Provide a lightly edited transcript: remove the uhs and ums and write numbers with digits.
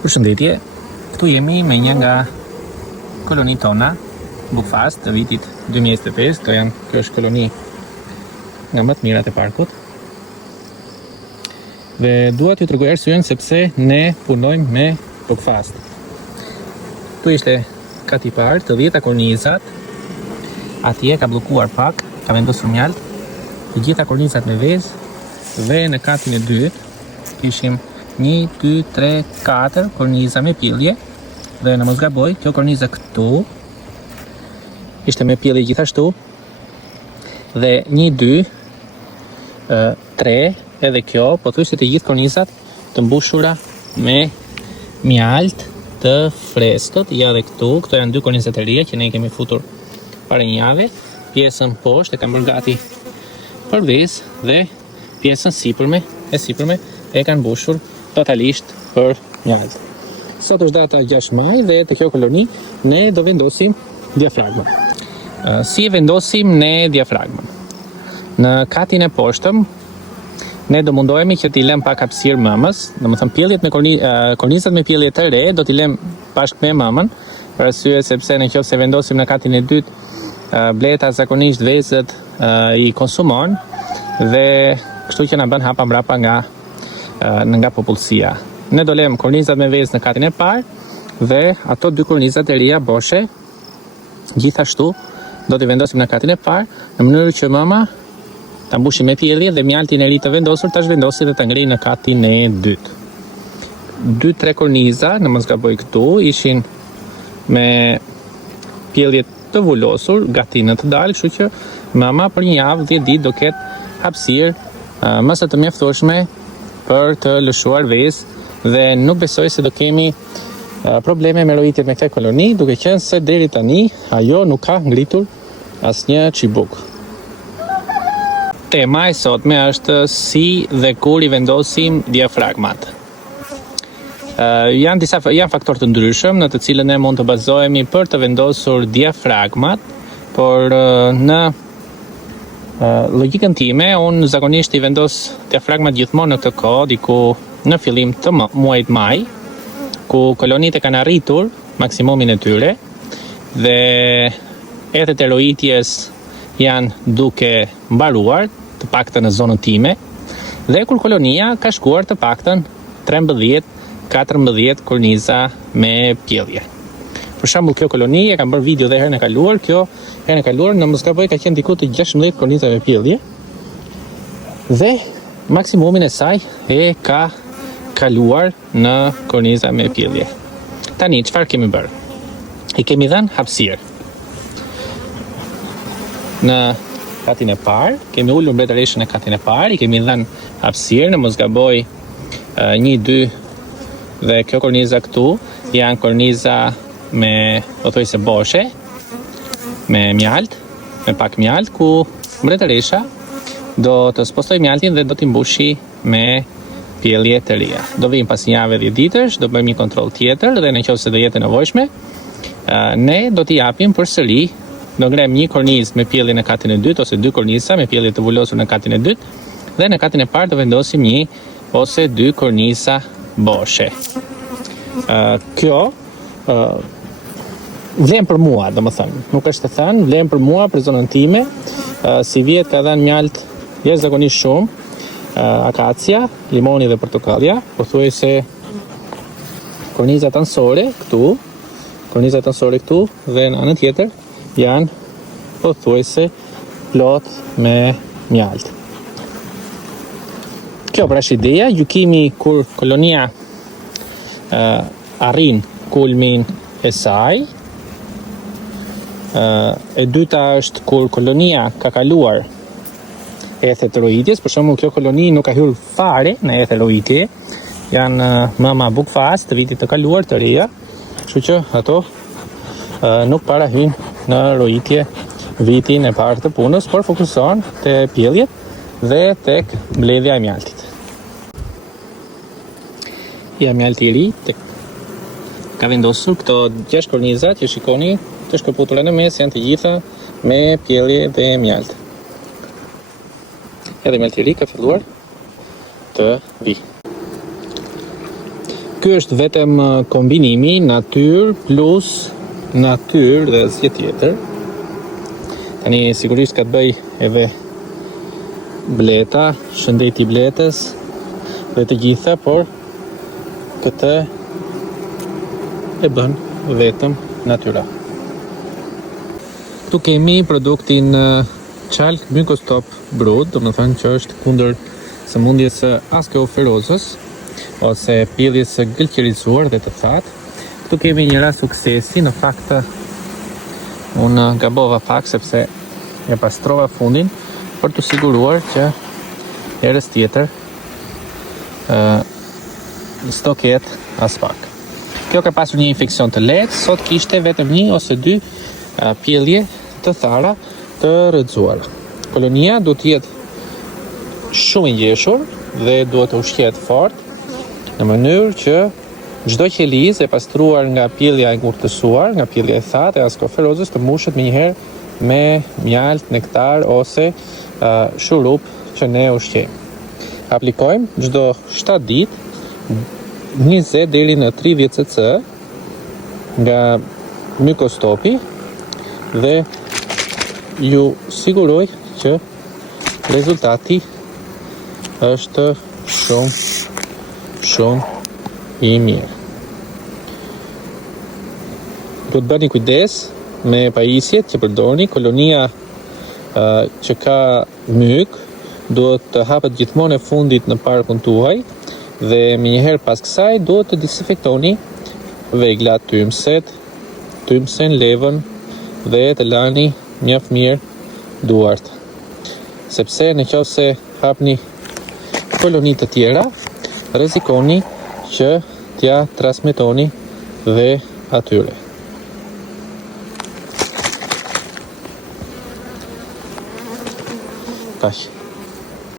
Përshëndetje, këtu jemi me një nga kolonitë tona, Bukfast, të vitit 2025, kjo është koloni nga më të mirat e parkut. Dhe dua t'ju tregoj arsyeën sepse ne punojmë me Bukfast. Tu ishte kati parë, të 10 kornizat, atje ka bllokuar pak, ka vendosur mjalt, të gjitha kornizat me vezë, dhe në katin e dytë kishim 1, 2, 3, 4 korniza me pjellje, dhe në mos gaboj, kjo korniza këtu ishte me pjellje gjithashtu, dhe 1, 2, 3, edhe kjo, po thuajse të gjithë kornizat të mbushura me mjalt të freskët. Ja dhe këtu janë 2 kornizat e reja që ne kemi futur para një jave. Pjesën poshtë e kam bërë gati për vezë dhe pjesën sipërme e kanë mbushur totalisht për mjalt. Sot është data 6 maj dhe të kjo koloni ne do vendosim diafragmën. Si e vendosim ne diafragmën? Në katin e poshtëm ne do mundohemi që t'i lëm pak hapësirë mëmës, domethënë pjelljet me kornizat me pjellje të re do t'i lëm bashkë me mëmën, për arsye sepse nëse vendosim në katin e dytë, bleta zakonisht vezët i konsumon dhe kështu që na bën hapa mbrapa nga popullsia. Ne do lëm kornizat me vezë në katin e parë dhe ato 2 kornizat e reja boshe gjithashtu do t'i vendosim në katin e parë në mënyrë që mëma ta mbushim me pjellje dhe mjaltin e ri të vendosur ta zhvendosi dhe ta ngrej në katin e dytë. 2-3 korniza, në mos gaboj këtu, ishin me pjellje të vullosur, gati në të dalë, kështu që mëma për një javë 10 ditë do ketë hapësirë më së të mjaftueshme për të lëshuar vezë dhe nuk besoj se do kemi probleme me rojitjet me këtë koloni, duke qenë se deri tani ajo nuk ka ngritur asnjë çibuk. Tema e sotme është si dhe kur i vendosim diafragmat. Janë faktorë të ndryshëm në të cilën ne mund të bazohemi për të vendosur diafragmat, por në logjikën time, unë zakonisht i vendos diafragmat gjithmonë në këtë kohë, diku në fillim të muajit maj, ku kolonitë kanë arritur maksimumin e tyre dhe etet e rojitjes janë duke mbaruar, të paktën në zonën time, dhe kur kolonia ka shkuar të paktën 13-14 korniza me pjellje. Për shembull, kjo koloni e kam bërë video dhe herën e kaluar, në mos gaboj ka qenë diku të 16 korniza me pjellje dhe maksimumin e saj e ka kaluar në korniza me pjellje. Tani, çfarë kemi bërë? I kemi dhënë hapësirë. Në katin e parë, kemi ullur mbretëreshën e katin e parë, i kemi dhënë hapësirë, në mos gaboj 1, 2 dhe kjo korniza këtu janë korniza me pothuajse boshe, me mjalt, me pak mjalt, ku mbretëresha do të spostoj mjaltin dhe do t'i mbushi me pjellje të reja. Do vim pas një jave 10 ditësh, do bëjmë një kontroll tjetër dhe nëse do jetë nevojshme, ne do t'i japim përsëri. Do ngrem një kornizë me pjellje në katin e dytë ose 2 korniza me pjellje të vullosur në katin e dytë dhe në katin e parë do vendosim 1 ose 2 korniza boshe. Kjo vlen për mua, domethënë, nuk është të thënë, vlen për mua, për zonën time, si vjet ka dhënë mjalt jashtëzakonisht shumë, akacia, limoni dhe portokallia, pothuajse kornizat anësore këtu dhe në anën tjetër janë pothuajse plot me mjalt. Kjo pra është ideja, gjykimi kur kolonia arrin kulmin e saj. E dyta është kur kolonia ka kaluar ethet të rojitjes, për shembull kjo koloni nuk ka hyrë fare në ethet rojitje, janë mëma Bukfast të vitit të kaluar të reja, kështu që ato nuk parahyjnë në rojitje vitin e parë të punës, por fokuson te pjelljet dhe tek mbledhja e mjaltit. Mjalti i ri ka vendosur këto 6 kornizat që shikoni të shkëputura në mes, janë të gjitha me pjellje dhe mjalt. Edhe mjalti i ri ka filluar të vi. Ky është vetëm kombinimi natyrë plus natyrë dhe asgjë tjetër. Tani sigurisht ka të bëj edhe bleta, shëndeti bletës dhe të gjitha, por këtë e bën vetëm natyra. Tu kemi produktin Chalk Mucostop Brood, do të thënë që është kundër sëmundjes së askeoferozës ose pjelljes së gëlqërizuar dhe të thatë. Këtu kemi një rast suksesi, në fakt unë gabova pak sepse e pastrova fundin për të siguruar që herës tjetër s'do ketë as pak. Kjo ka pasur një infeksion të lehtë, sot kishte vetëm 1 ose 2 pjellje të thara të rrëzuara. Kolonia duhet të jetë shumë i ngjeshur dhe duhet të ushqehet fort në mënyrë që çdo qelizë e pastruar nga pjellja e ngurtësuar, nga pjellja e thatë e askeoferozës të mbushet menjëherë me mjalt, nektar ose shurup që ne ushqejmë. Aplikojmë çdo 7 ditë 20 deri në 30 cc nga Mucostopi dhe ju siguroj që rezultati është shumë i mirë. Duhet bëni kujdes me pajisjet që përdorni. Kolonia që ka myk duhet të hapet gjithmonë e fundit në parkun tuaj dhe menjëherë pas kësaj duhet të dezinfektoni veglat, tymsen, levën dhe të lani mjaft mirë duart. Sepse nëse hapni koloni të tjera, rrezikoni që t'ja transmetoni dhe atyre. Kaq.